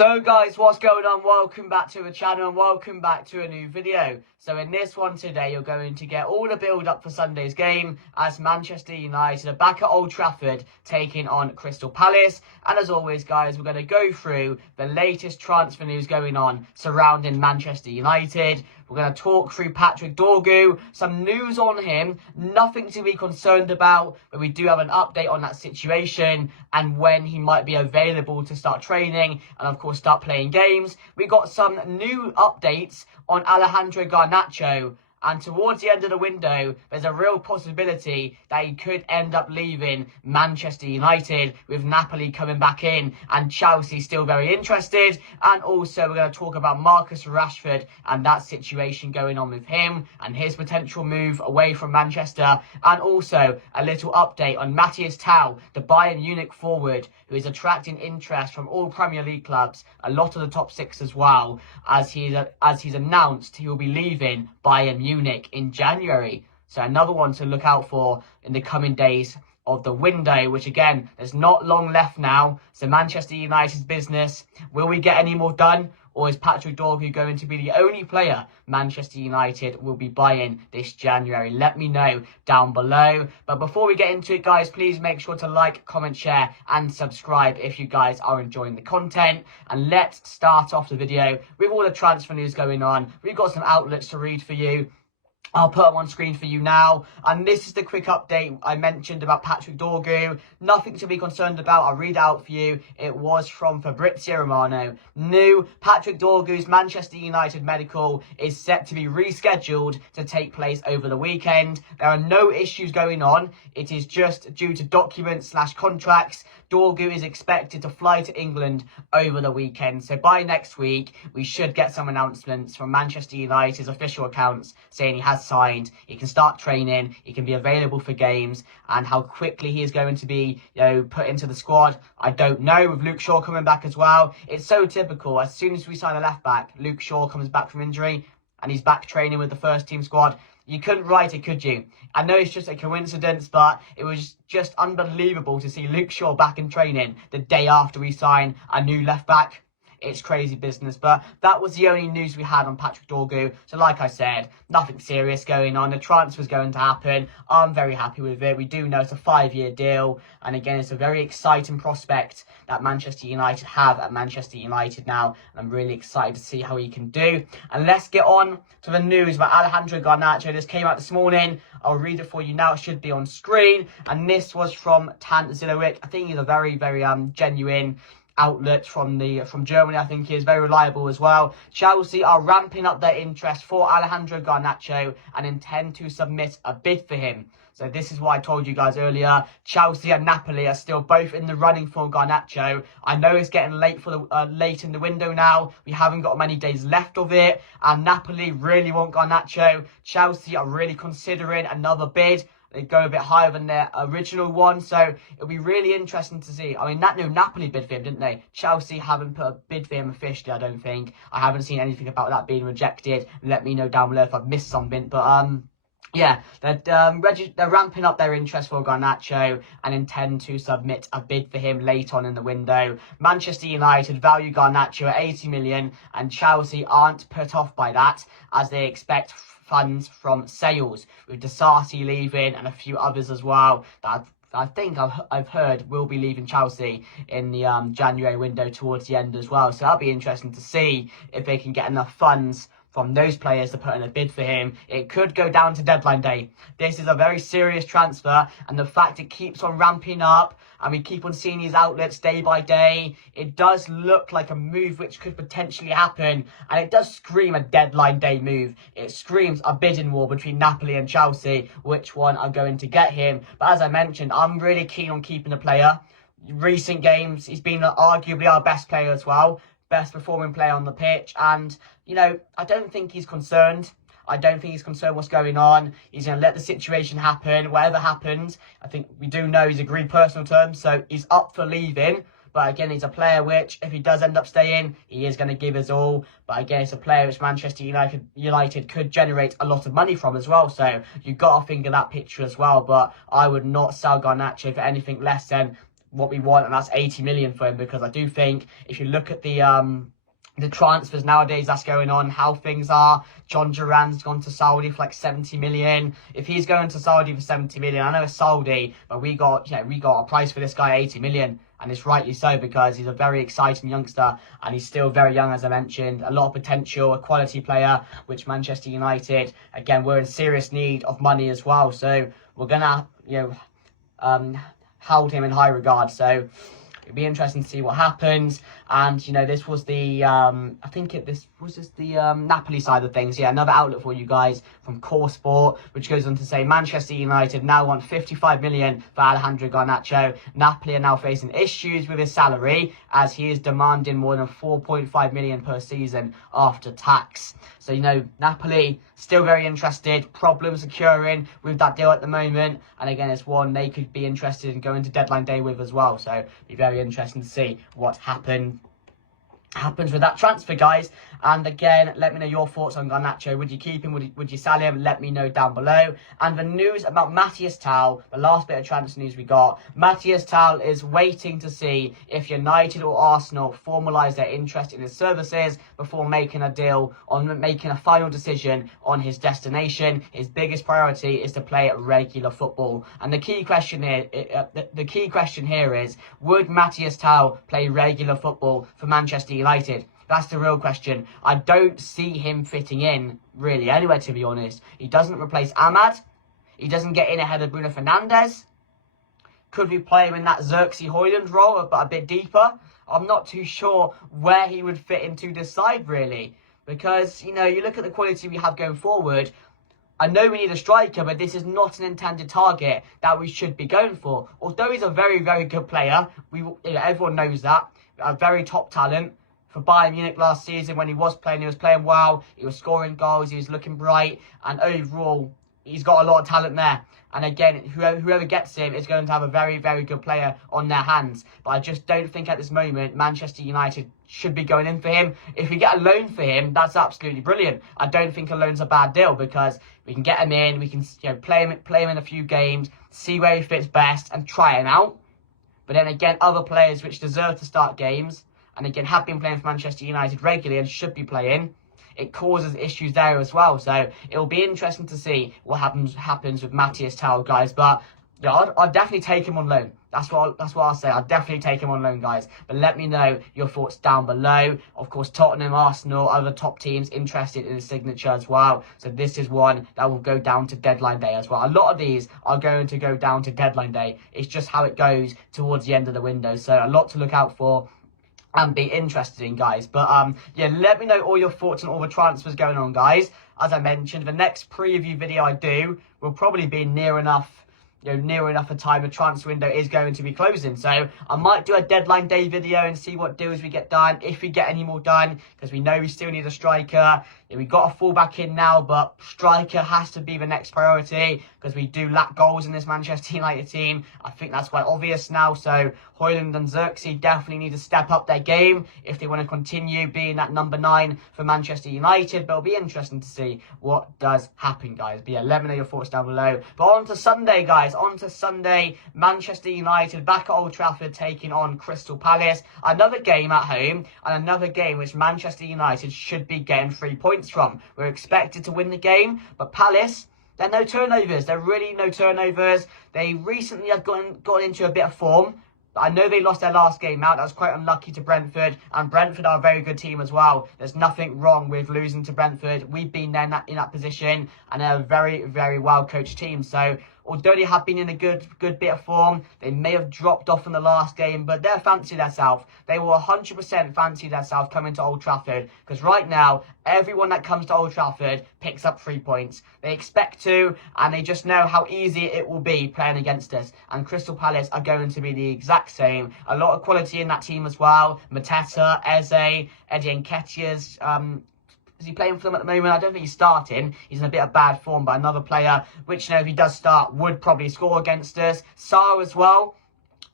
So guys, what's going on? Welcome back to the channel and welcome back to a new video. So in this one today, you're going to get all the build up for Sunday's game as Manchester United are back at Old Trafford taking on Crystal Palace. And as always guys, we're going to go through the latest transfer news going on surrounding Manchester United. We're going to talk through Patrick Dorgu, some news on him, nothing to be concerned about, but we do have an update on that situation and when he might be available to start training and of course start playing games. We got some new updates on Alejandro Garnacho, and towards the end of the window, there's a real possibility that he could end up leaving Manchester United, with Napoli coming back in and Chelsea still very interested. And also we're going to talk about Marcus Rashford and that situation going on with him and his potential move away from Manchester. And also a little update on Matthias TEL, the Bayern Munich forward, who is attracting interest from all Premier League clubs, a lot of the top six as well, as he's announced he will be leaving Bayern Munich in January. So another one to look out for in the coming days of the window, which again, there's not long left now. So Manchester United's business, will we get any more done? Or is Patrick Dorgu going to be the only player Manchester United will be buying this January? Let me know down below. But before we get into it, guys, please make sure to like, comment, share, and subscribe if you guys are enjoying the content. And let's start off the video with all the transfer news going on. We've got some outlets to read for you. I'll put them on screen for you now. And this is the quick update I mentioned about Patrick Dorgu. Nothing to be concerned about. I'll read out for you. It was from Fabrizio Romano. New Patrick Dorgu's Manchester United medical is set to be rescheduled to take place over the weekend. There are no issues going on. It is just due to documents/contracts. Dorgu is expected to fly to England over the weekend. So by next week, we should get some announcements from Manchester United's official accounts saying he has signed, he can start training, he can be available for games, and how quickly he is going to be, put into the squad, I don't know. With Luke Shaw coming back as well, it's so typical. As soon as we sign a left back, Luke Shaw comes back from injury and he's back training with the first team squad. You couldn't write it, could you? I know it's just a coincidence, but it was just unbelievable to see Luke Shaw back in training the day after we sign a new left back. It's crazy business, but that was the only news we had on Patrick Dorgu. So like I said, nothing serious going on. The transfer's going to happen. I'm very happy with it. We do know it's a 5-year deal. And again, it's a very exciting prospect that Manchester United have at Manchester United now. And I'm really excited to see how he can do. And let's get on to the news about Alejandro Garnacho. This came out this morning. I'll read it for you now. It should be on screen. And this was from Tant Zilowick. I think he's a very, very genuine outlet from Germany. I think he is very reliable as well. Chelsea are ramping up their interest for Alejandro Garnacho and intend to submit a bid for him. So this is what I told you guys earlier. Chelsea and Napoli are still both in the running for Garnacho. I know it's getting late for the late in the window now. We haven't got many days left of it, and Napoli really want Garnacho. Chelsea are really considering another bid. They go a bit higher than their original one, so it'll be really interesting to see. I mean, Napoli bid for him, didn't they? Chelsea haven't put a bid for him officially, I don't think. I haven't seen anything about that being rejected. Let me know down below if I've missed something, but yeah, they're ramping up their interest for Garnacho and intend to submit a bid for him late on in the window. Manchester United value Garnacho at 80 million, and Chelsea aren't put off by that, as they expect funds from sales, with Desarty leaving and a few others as well that I think I've heard will be leaving Chelsea in the January window towards the end as well. So that'll be interesting to see if they can get enough funds from those players to put in a bid for him. It could go down to deadline day. This is a very serious transfer, and the fact it keeps on ramping up and we keep on seeing these outlets day by day, it does look like a move which could potentially happen, and it does scream a deadline day move. It screams a bidding war between Napoli and Chelsea, which one are going to get him. But as I mentioned, I'm really keen on keeping the player. Recent games, he's been arguably our best player as well, best performing player on the pitch, and I don't think he's concerned. I don't think he's concerned what's going on. He's going to let the situation happen. Whatever happens, I think we do know he's agreed personal terms, so he's up for leaving. But again, he's a player which, if he does end up staying, he is going to give his all. But again, it's a player which Manchester United could generate a lot of money from as well. So you've got to think of that picture as well. But I would not sell Garnacho for anything less than what we want, and that's 80 million for him, because I do think if you look at the transfers nowadays that's going on, how things are. John Duran's gone to Saudi for like 70 million. If he's going to Saudi for 70 million, I know it's Saudi, but we got a price for this guy 80 million. And it's rightly so, because he's a very exciting youngster and he's still very young, as I mentioned. A lot of potential, a quality player, which Manchester United, again, we're in serious need of money as well. So we're going to, hold him in high regard. So it'll be interesting to see what happens. And, this was the, this was the Napoli side of things. Yeah, another outlet for you guys from Core Sport, which goes on to say Manchester United now want 55 million for Alejandro Garnacho. Napoli are now facing issues with his salary, as he is demanding more than 4.5 million per season after tax. So, Napoli still very interested, problems occurring with that deal at the moment. And again, it's one they could be interested in going to deadline day with as well. So it'll be very interesting to see what happens with that transfer, guys. And again, let me know your thoughts on Garnacho. Would you keep him? Would you sell him? Let me know down below. And the news about Matthias TEL, the last bit of transfer news we got. Matthias TEL is waiting to see if United or Arsenal formalise their interest in his services before making a deal, on making a final decision on his destination. His biggest priority is to play regular football. And the key question here is, would Matthias TEL play regular football for Manchester United? That's the real question. I don't see him fitting in really anywhere, to be honest. He doesn't replace Ahmad. He doesn't get in ahead of Bruno Fernandes. Could we play him in that Xerxes Højlund role, but a bit deeper? I'm not too sure where he would fit into this side, really. Because, you look at the quality we have going forward. I know we need a striker, but this is not an intended target that we should be going for. Although he's a very, very good player, everyone knows that. A very top talent. For Bayern Munich last season, when he was playing well. He was scoring goals. He was looking bright. And overall, he's got a lot of talent there. And again, whoever gets him is going to have a very, very good player on their hands. But I just don't think at this moment Manchester United should be going in for him. If we get a loan for him, that's absolutely brilliant. I don't think a loan's a bad deal, because we can get him in. We can play him in a few games, see where he fits best, and try him out. But then again, other players which deserve to start games, and again have been playing for Manchester United regularly and should be playing, it causes issues there as well. So it'll be interesting to see what happens with Matthias TEL, guys. But I'll definitely take him on loan. That's what I'll say. I'll definitely take him on loan, guys. But let me know your thoughts down below. Of course, Tottenham, Arsenal, other top teams interested in his signature as well. So this is one that will go down to deadline day as well. A lot of these are going to go down to deadline day. It's just how it goes towards the end of the window. So a lot to look out for and be interested in, guys. But let me know all your thoughts on all the transfers going on, guys. As I mentioned, the next preview video I do will probably be near enough a time the transfer window is going to be closing. So I might do a deadline day video and see what deals we get done, if we get any more done, because we know we still need a striker. We got a fullback in now, but striker has to be the next priority, because we do lack goals in this Manchester United team. I think that's quite obvious now. So Højlund and Xerxes definitely need to step up their game if they want to continue being that number 9 for Manchester United. But it'll be interesting to see what does happen, guys. But let me know your thoughts down below. But on to Sunday, guys. On to Sunday, Manchester United back at Old Trafford taking on Crystal Palace. Another game at home, and another game which Manchester United should be getting 3 points from. We're expected to win the game, but Palace, they're no turnovers. They're really no turnovers. They recently have gone into a bit of form. I know they lost their last game out. That was quite unlucky to Brentford. And Brentford are a very good team as well. There's nothing wrong with losing to Brentford. We've been there in that position. And they're a very, very well-coached team. So although they have been in a good bit of form, they may have dropped off in the last game, but they're fancy themselves. They will 100% fancy themselves coming to Old Trafford, because right now, everyone that comes to Old Trafford picks up 3 points. They expect to, and they just know how easy it will be playing against us. And Crystal Palace are going to be the exact same. A lot of quality in that team as well. Mateta, Eze, Eddie Nketiah's, is he playing for them at the moment? I don't think he's starting. He's in a bit of bad form, but another player, which, if he does start, would probably score against us. Sarr as well,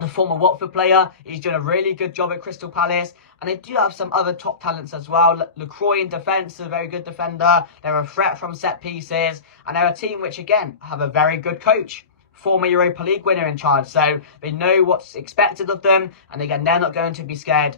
the former Watford player. He's doing a really good job at Crystal Palace. And they do have some other top talents as well. LaCroix in defence is a very good defender. They're a threat from set pieces. And they're a team which, again, have a very good coach. former Europa League winner in charge, so they know what's expected of them, and again, they're not going to be scared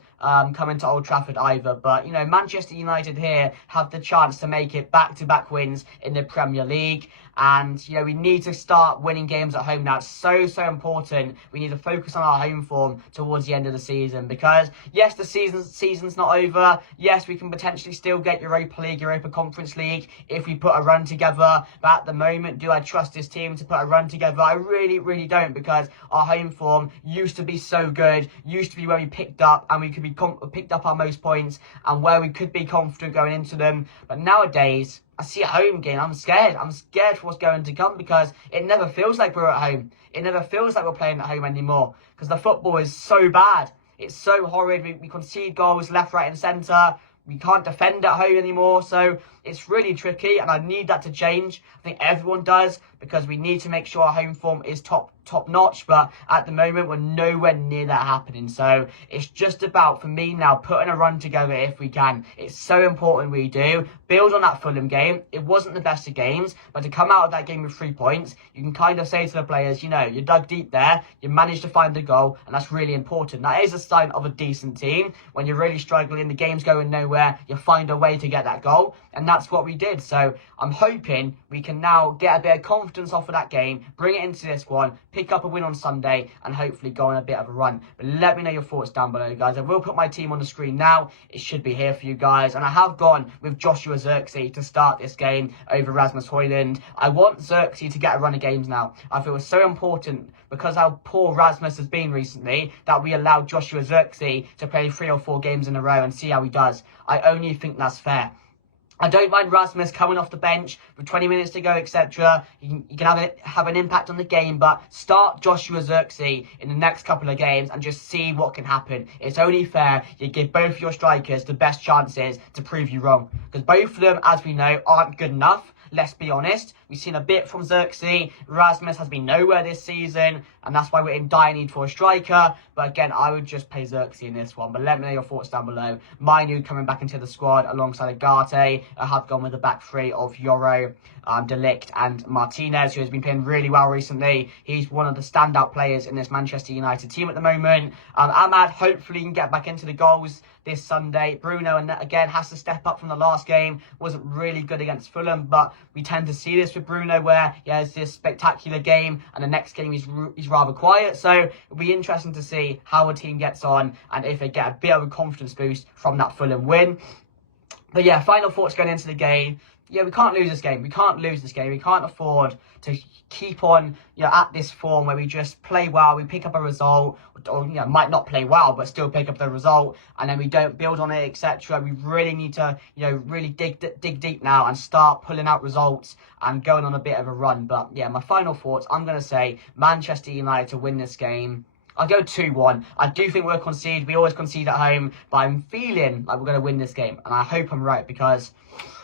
coming to Old Trafford either. But, you know, Manchester United here have the chance to make it back-to-back wins in the Premier League, and, you know, we need to start winning games at home now. It's so important. We need to focus on our home form towards the end of the season, because, yes, the season's not over. Yes, we can potentially still get Europa League, Europa Conference League if we put a run together, but at the moment, do I trust this team to put a run together? I really don't, because our home form used to be so good, used to be where we picked up, and we could be picked up our most points, and where we could be confident going into them. But nowadays, I see a home game, I'm scared. I'm scared for what's going to come, because it never feels like we're at home. It never feels like we're playing at home anymore, because the football is so bad. It's so horrid. We concede goals left, right and centre. We can't defend at home anymore, so it's really tricky, and I need that to change. I think everyone does, because we need to make sure our home form is top notch, but at the moment we're nowhere near that happening. So it's just about, for me now, putting a run together if we can. It's so important we do. Build on that Fulham game. It wasn't the best of games, but to come out of that game with 3 points, you can kind of say to the players, you know, you dug deep there, you managed to find the goal, and that's really important. That is a sign of a decent team. When you're really struggling, the game's going nowhere, you find a way to get that goal, and that's what we did. So I'm hoping we can now get a bit of confidence off of that game, bring it into this one, pick up a win on Sunday, and hopefully go on a bit of a run. But let me know your thoughts down below, guys. I will put my team on the screen now. It should be here for you guys, and I have gone with Joshua Zirkzee to start this game over Rasmus Højlund. I want Zirkzee to get a run of games now. I feel it's so important, because how poor Rasmus has been recently, that we allow Joshua Zirkzee to play 3 or 4 games in a row and see how he does. I only think that's fair. I don't mind Rasmus coming off the bench with 20 minutes to go, etc. You can have an impact on the game, but start Joshua Zirkzee in the next couple of games and just see what can happen. It's only fair. You give both your strikers the best chances to prove you wrong, because both of them, as we know, aren't good enough. Let's be honest. We've seen a bit from Zirkzee. Rasmus has been nowhere this season, and that's why we're in dire need for a striker. But again, I would just play Zirkzee in this one. But let me know your thoughts down below. Mainu coming back into the squad alongside Agate. I have gone with the back 3 of Yoro, De Ligt and Martinez, who has been playing really well recently. He's one of the standout players in this Manchester United team at the moment. Ahmad hopefully can get back into the goals this Sunday. Bruno, and again, has to step up from the last game. Wasn't really good against Fulham, but we tend to see this with Bruno, where he has this spectacular game, and the next game he's rather quiet. So it'll be interesting to see how a team gets on, and if they get a bit of a confidence boost from that Fulham win. But yeah, final thoughts going into the game. Yeah, we can't lose this game. We can't lose this game. We can't afford to keep on, you know, at this form where we just play well, we pick up a result, or, you know, might not play well, but still pick up the result, and then we don't build on it, etc. We really need to, you know, really dig deep now and start pulling out results and going on a bit of a run. But yeah, my final thoughts, I'm going to say Manchester United to win this game. I'll go 2-1. I do think we'll concede. We always concede at home, but I'm feeling like we're going to win this game, and I hope I'm right, because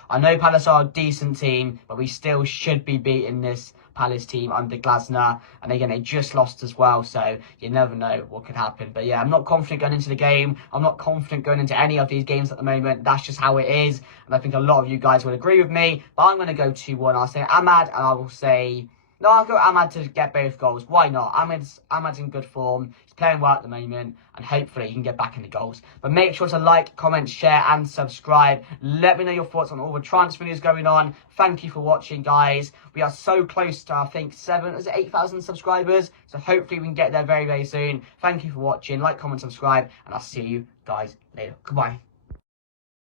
I know Palace are a decent team, but we still should be beating this Palace team under Glasner. And again, they just lost as well, so you never know what could happen. But yeah, I'm not confident going into the game. I'm not confident going into any of these games at the moment. That's just how it is, and I think a lot of you guys would agree with me. But I'm going to go 2-1. I'll say Ahmad, and I will say... No, I'll go Ahmad to get both goals. Why not? Ahmad's in good form. He's playing well at the moment, and hopefully he can get back in the goals. But make sure to like, comment, share, and subscribe. Let me know your thoughts on all the transfer news going on. Thank you for watching, guys. We are so close to, I think, 8,000 subscribers. So hopefully we can get there very, very soon. Thank you for watching. Like, comment, subscribe, and I'll see you guys later. Goodbye.